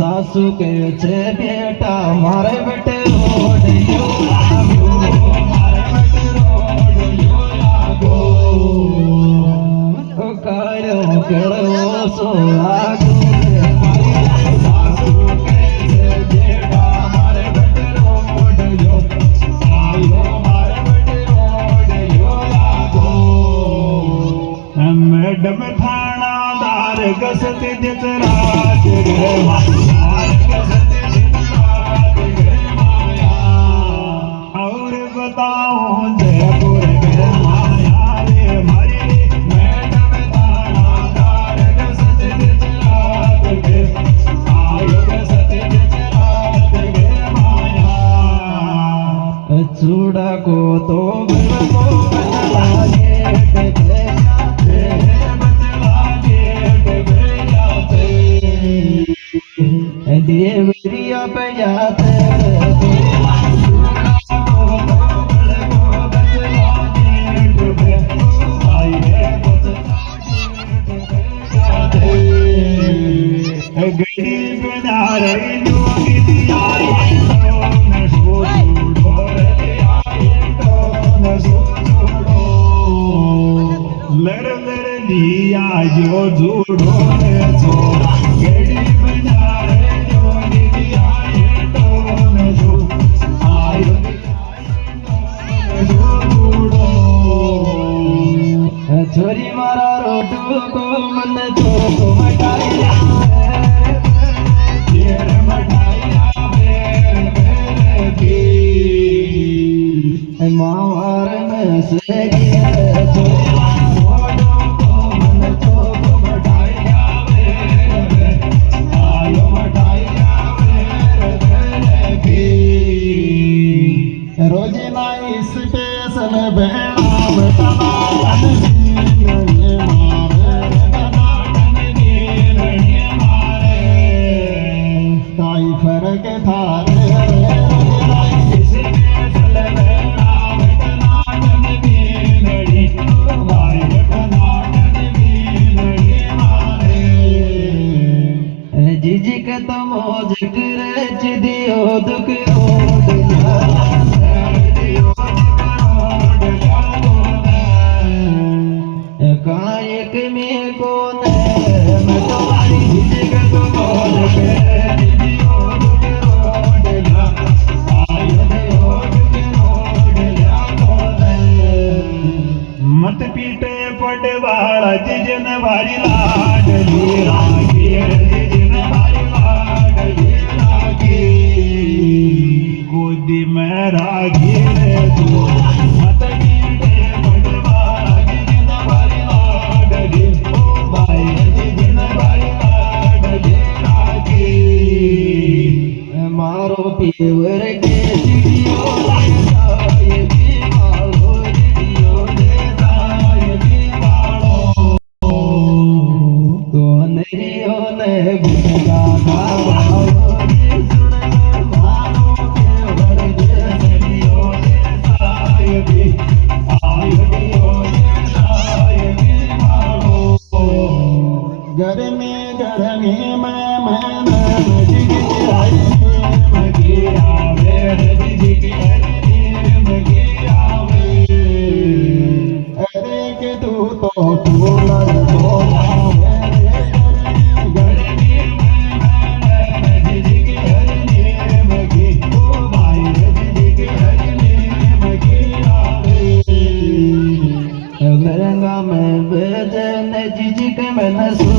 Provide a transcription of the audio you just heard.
सासू के छे बेटा मारे बेटे रोडियो लागो मारे बेटे रोडियो लागो ओ कायो केड़ो सो लागो सासू के छे बेटा मारे बेटे रोडियो आयो मारे बेटे रोडियो लागो मैडम थानादार गसत जतराज रे और बताओ जयपुर गे माया रे मारी मैडम थानादार गसत जतराज गे आयो गसत जतराज गे माया चूड़ा को तो को बदला गेट देवरिया पे जाते गरीब नारे जोगी दिया न छोड़ो न छोड़ो लड़ लड़ दिया जो जोड़ो न छोड़ो गरीब नारे जोगी दिया न छोड़ो आयो जोड़ो छोरी मारा रोटू को मन तो मटाई मावार में से रोजना इस पेसल ताई फर्क था जीजी के तो मौज करे जिदियो दुख कायक में कौन मैं तुम्हारी जीजी के तो मौज करे जिदियो दुख रोडला आयो देओ दुख रोडला कौन मत पीटे पटवाला जिजन वाली लाडली रागी जिजन वाली लाडली रागी गोदी में रागी रे तू मत पीटे पटवाला जिजन वाली लाडली ओ भाई जिजन वाली लाडली रागी मारो पीवर के जिदियो ये भी मारो जिदियो दे भी मारो कौन रियो ने गुगा गाओ सुन मारो पीवर के जिदियो दे भी आयो दियो दे भी मारो गर्मी में जिगी आई मगी आवे जिगी मगी आवे अरे के तू तो फूल तो गर्मी में जिगी मगी ओ भाई जिगी मगी आवे रंगा में बजन जिजी के मन सो